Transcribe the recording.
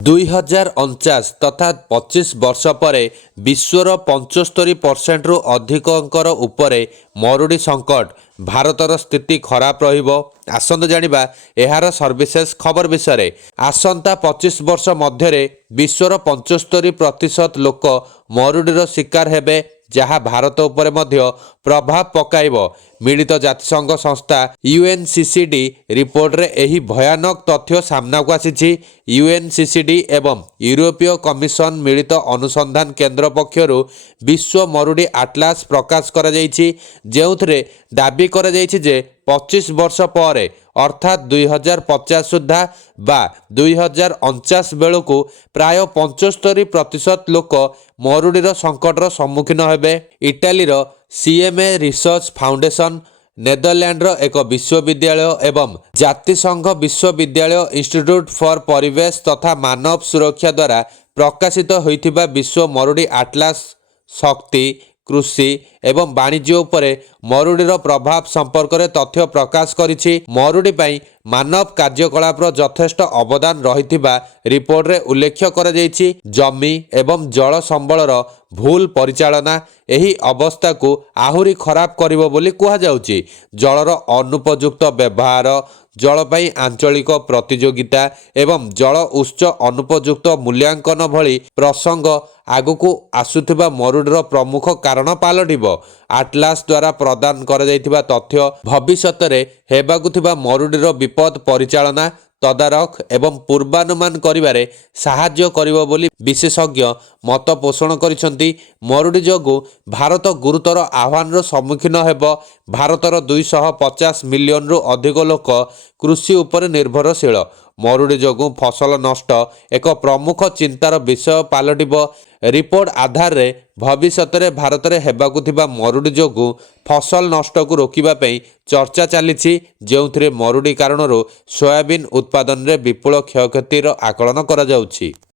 2049 ତଥା 25 ବର୍ଷ ପରେ ବିଶ୍ୱର 75% ରୁ ଅଧିକଙ୍କର ଉପରେ ମରୁଡ଼ି ସଙ୍କଟ। ଭାରତର ସ୍ଥିତି ଖରାପ ରହିବ। ଆସନ୍ତୁ ଜାଣିବା ଏହାର ସର୍ବିଶେଷ ଖବର ବିଷୟରେ। ଆସନ୍ତା 25 ବର୍ଷ ମଧ୍ୟରେ ବିଶ୍ୱର 75% ଲୋକ ମରୁଡ଼ିର ଶିକାର ହେବେ, ଯାହା ଭାରତ ଉପରେ ମଧ୍ୟ ପ୍ରଭାବ ପକାଇବ। ମିଳିତ ଜାତିସଂଘ ସଂସ୍ଥା UNCCD ରିପୋର୍ଟରେ ଏହି ଭୟାନକ ତଥ୍ୟ ସାମ୍ନାକୁ ଆସିଛି। UNCCD ଏବଂ ୟୁରୋପୀୟ କମିଶନ ମିଳିତ ଅନୁସନ୍ଧାନ କେନ୍ଦ୍ର ପକ୍ଷରୁ ବିଶ୍ୱ ମରୁଡ଼ି ଆଟଲାସ୍ ପ୍ରକାଶ କରାଯାଇଛି, ଯେଉଁଥିରେ ଦାବି କରାଯାଇଛି ଯେ 25 ବର୍ଷ ପରେ ଅର୍ଥାତ୍ 2050 ସୁଦ୍ଧା ବା 2049 ବେଳକୁ ପ୍ରାୟ 75% ଲୋକ ମରୁଡ଼ିର ସଙ୍କଟର ସମ୍ମୁଖୀନ ହେବେ। ଇଟାଲୀର CMA ରିସର୍ଚ୍ଚ ଫାଉଣ୍ଡେସନ, ନେଦରଲ୍ୟାଣ୍ଡର ଏକ ବିଶ୍ୱବିଦ୍ୟାଳୟ ଏବଂ ଜାତିସଂଘ ବିଶ୍ୱବିଦ୍ୟାଳୟ ଇନଷ୍ଟିଚ୍ୟୁଟ୍ ଫର୍ ପରିବେଶ ତଥା ମାନବ ସୁରକ୍ଷା ଦ୍ୱାରା ପ୍ରକାଶିତ ହୋଇଥିବା ବିଶ୍ୱ ମରୁଡ଼ି ଆଟଲାସ୍ ଶକ୍ତି, କୃଷି ଏବଂ ବାଣିଜ୍ୟ ଉପରେ ମରୁଡ଼ିର ପ୍ରଭାବ ସମ୍ପର୍କରେ ତଥ୍ୟ ପ୍ରକାଶ କରିଛି। ମରୁଡ଼ି ପାଇଁ ମାନବ କାର୍ଯ୍ୟକଳାପର ଯଥେଷ୍ଟ ଅବଦାନ ରହିଥିବା ରିପୋର୍ଟରେ ଉଲ୍ଲେଖ କରାଯାଇଛି। ଜମି ଏବଂ ଜଳ ସମ୍ବଳର ଭୁଲ ପରିଚାଳନା ଏହି ଅବସ୍ଥାକୁ ଆହୁରି ଖରାପ କରିବ ବୋଲି କୁହାଯାଉଛି। ଜଳର ଅନୁପଯୁକ୍ତ ବ୍ୟବହାର, ଜଳ ପାଇଁ ଆଞ୍ଚଳିକ ପ୍ରତିଯୋଗିତା ଏବଂ ଜଳ ଉତ୍ସ ଅନୁପଯୁକ୍ତ ମୂଲ୍ୟାଙ୍କନ ଭଳି ପ୍ରସଙ୍ଗ ଆଗକୁ ଆସୁଥିବା ମରୁଡ଼ିର ପ୍ରମୁଖ କାରଣ ପାଲଟିବ। ଆଟଲାସ୍ ଦ୍ୱାରା ପ୍ରଦାନ କରାଯାଇଥିବା ତଥ୍ୟ ଭବିଷ୍ୟତରେ ହେବାକୁ ଥିବା ମରୁଡ଼ିର ବିପଦ ପରିଚାଳନା, ତଦାରଖ ଏବଂ ପୂର୍ବାନୁମାନ କରିବାରେ ସାହାଯ୍ୟ କରିବ ବୋଲି ବିଶେଷଜ୍ଞ ମତ ପୋଷଣ କରିଛନ୍ତି। ମରୁଡ଼ି ଯୋଗୁଁ ଭାରତ ଗୁରୁତର ଆହ୍ୱାନର ସମ୍ମୁଖୀନ ହେବ। ଭାରତର 250 ମିଲିୟନରୁ ଅଧିକ ଲୋକ କୃଷି ଉପରେ ନିର୍ଭରଶୀଳ। ମରୁଡ଼ି ଯୋଗୁଁ ଫସଲ ନଷ୍ଟ ଏକ ପ୍ରମୁଖ ଚିନ୍ତାର ବିଷୟ ପାଲଟିବ। ରିପୋର୍ଟ ଆଧାରରେ ଭବିଷ୍ୟତରେ ଭାରତରେ ହେବାକୁ ଥିବା ମରୁଡ଼ି ଯୋଗୁଁ ଫସଲ ନଷ୍ଟକୁ ରୋକିବା ପାଇଁ ଚର୍ଚ୍ଚା ଚାଲିଛି, ଯେଉଁଥିରେ ମରୁଡ଼ି କାରଣରୁ ସୋୟାବିନ୍ ଉତ୍ପାଦନରେ ବିପୁଳ କ୍ଷୟକ୍ଷତିର ଆକଳନ କରାଯାଉଛି।